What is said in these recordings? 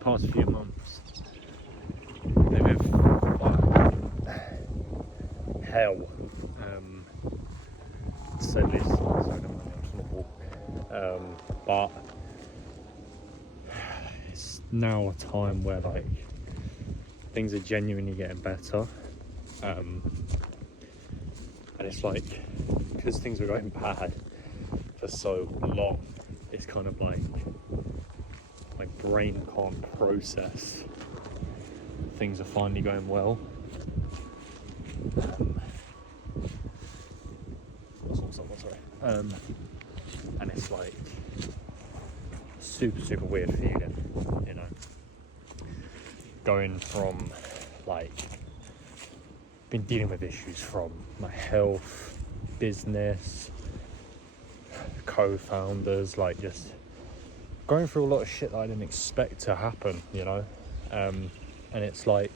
past few months, they've been hell, to say the least. Sorry, I'm just on a walk. But it's now a time where like things are genuinely getting better, and it's like, because things were going bad for so long, it's kind of like my brain can't process things are finally going well. And it's like super weird feeling, you know, going from like been dealing with issues from my health, business, co-founders, like just going through a lot of shit that I didn't expect to happen, you know. And it's like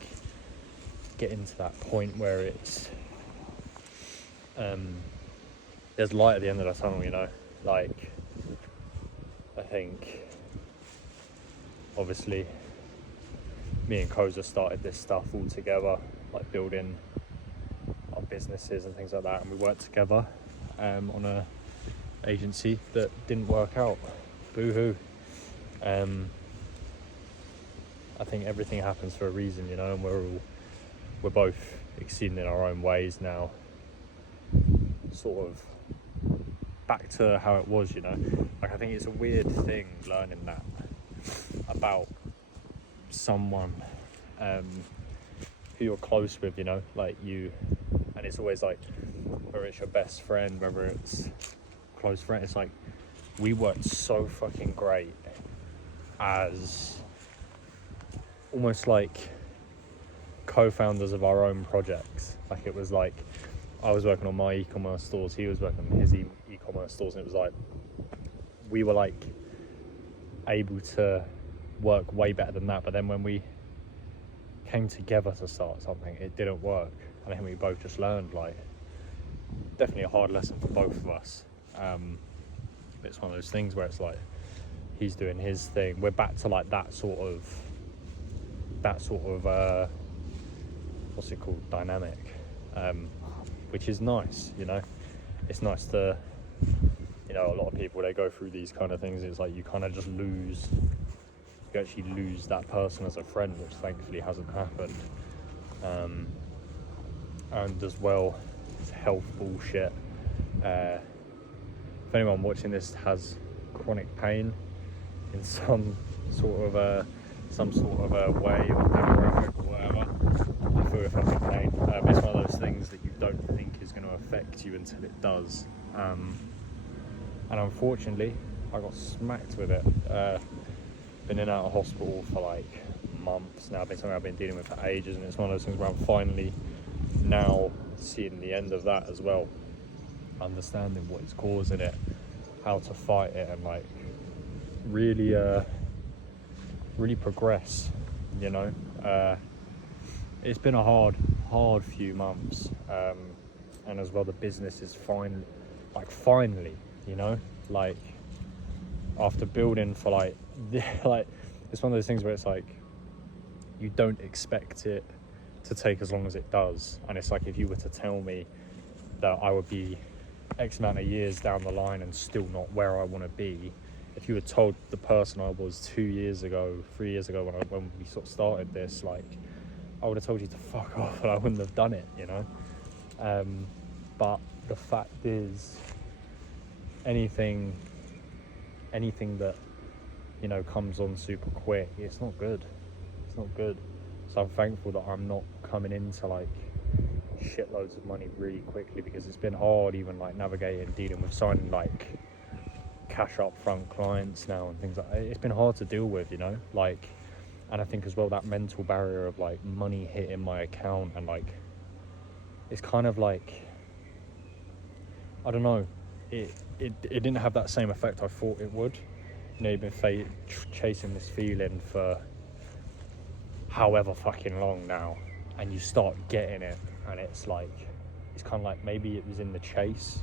getting to that point where it's there's light at the end of the tunnel, you know. Like, I think obviously me and Koza started this stuff all together, like building our businesses and things like that, and we worked together on a agency that didn't work out. Boo-hoo. I think everything happens for a reason, you know, and we're both exceeding in our own ways now, sort of back to how it was, you know. Like, I think it's a weird thing learning that about someone who you're close with, you know, like you, and it's always like, whether it's your best friend, whether it's close friend, it's like we worked so fucking great as almost like co-founders of our own projects. Like, it was like I was working on my e-commerce stores, he was working on his e-commerce stores, and it was like we were like able to work way better than that. But then when we came together to start something, it didn't work, and I think we both just learned, like, definitely a hard lesson for both of us. It's one of those things where it's like he's doing his thing, we're back to like that sort of what's it called, dynamic, which is nice, you know. It's nice to, you know, a lot of people, they go through these kind of things, it's like you kind of just lose, you actually lose that person as a friend, which thankfully hasn't happened. And as well, it's health bullshit. If anyone watching this has chronic pain in some sort of a way, or demographic or whatever, I feel your fucking pain. It's one of those things that you don't think is going to affect you until it does. And unfortunately, I got smacked with it. Been in and out of hospital for like months now. Been something I've been dealing with for ages, and it's one of those things where I'm finally now seeing the end of that as well, understanding what is causing it, how to fight it, and like really progress, you know. It's been a hard few months, and as well the business is finally, you know, like after building for like like, it's one of those things where it's like you don't expect it to take as long as it does. And it's like, if you were to tell me that I would be X amount of years down the line and still not where I want to be, if you had told the person I was 2 years ago, 3 years ago, when we sort of started this, like, I would have told you to fuck off, and I wouldn't have done it, you know. But the fact is, anything that, you know, comes on super quick, it's not good. So I'm thankful that I'm not coming into like shitloads of money really quickly, because it's been hard, even like navigating, dealing with signing like cash up front clients now and things like that. It's been hard to deal with, you know, like. And I think as well that mental barrier of like money hitting my account, and like it's kind of like, I don't know, it didn't have that same effect I thought it would. You know, you've been chasing this feeling for however fucking long now, and you start getting it, and it's like, it's kind of like, maybe it was in the chase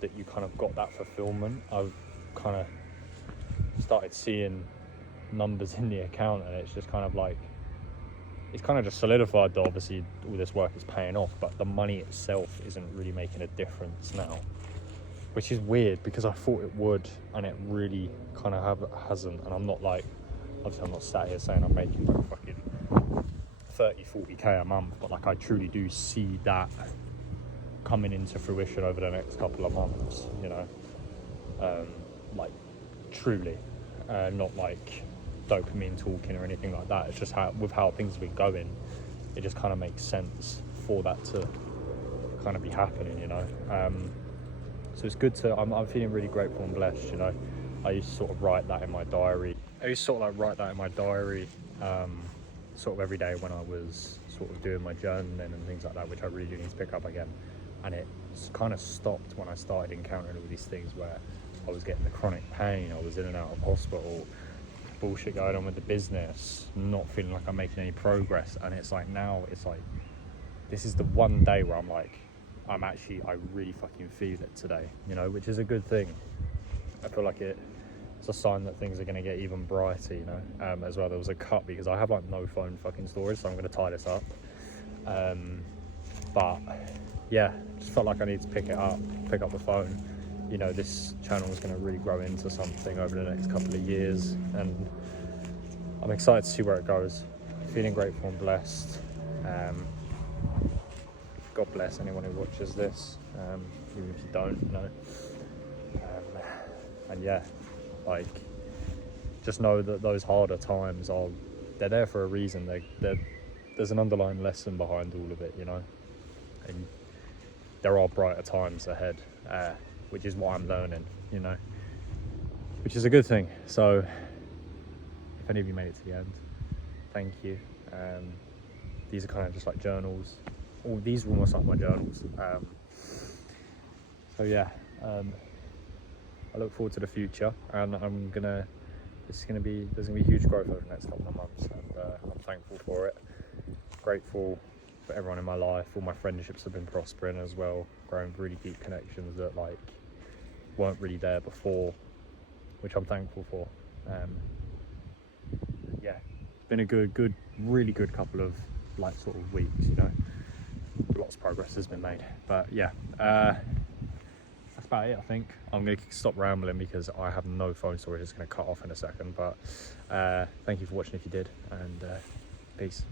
that you kind of got that fulfillment. I've kind of started seeing numbers in the account, and it's just kind of like, it's kind of just solidified that obviously all this work is paying off, but the money itself isn't really making a difference now, which is weird because I thought it would, and it really kind of hasn't. And I'm not like, obviously I'm not sat here saying I'm making like fucking 30-40k a month, but like I truly do see that coming into fruition over the next couple of months, you know, like truly, not like dopamine talking or anything like that. It's just how things have been going, it just kind of makes sense for that to kind of be happening, you know. So it's good to, I'm feeling really grateful and blessed, you know. I used to sort of write that in my diary. Sort of every day when I was sort of doing my journaling and things like that, which I really do need to pick up again. And it kind of stopped when I started encountering all these things where I was getting the chronic pain, I was in and out of hospital, bullshit going on with the business, not feeling like I'm making any progress. And it's like, now it's like, this is the one day where I'm like, I really fucking feel it today, you know, which is a good thing. I feel like it's a sign that things are going to get even brighter, you know. As well, there was a cut because I have like no phone fucking storage, so I'm going to tie this up. But yeah, just felt like I need to pick up the phone. You know, this channel is going to really grow into something over the next couple of years, and I'm excited to see where it goes. Feeling grateful and blessed. God bless anyone who watches this, even if you don't, you know. And yeah, like, just know that those harder times they're there for a reason. There's an underlying lesson behind all of it, you know. And there are brighter times ahead, which is what I'm learning, you know, which is a good thing. So if any of you made it to the end, thank you. These are kind of just like journals. These are almost like my journals. So yeah, I look forward to the future, and there's gonna be huge growth over the next couple of months, and I'm thankful for it. Grateful for everyone in my life. All my friendships have been prospering as well, growing really deep connections that like weren't really there before, which I'm thankful for. Yeah, been a really good couple of like sort of weeks, you know. Lots of progress has been made, but yeah, that's about it. I think I'm going to stop rambling because I have no phone storage. It's going to cut off in a second, but thank you for watching if you did, and peace.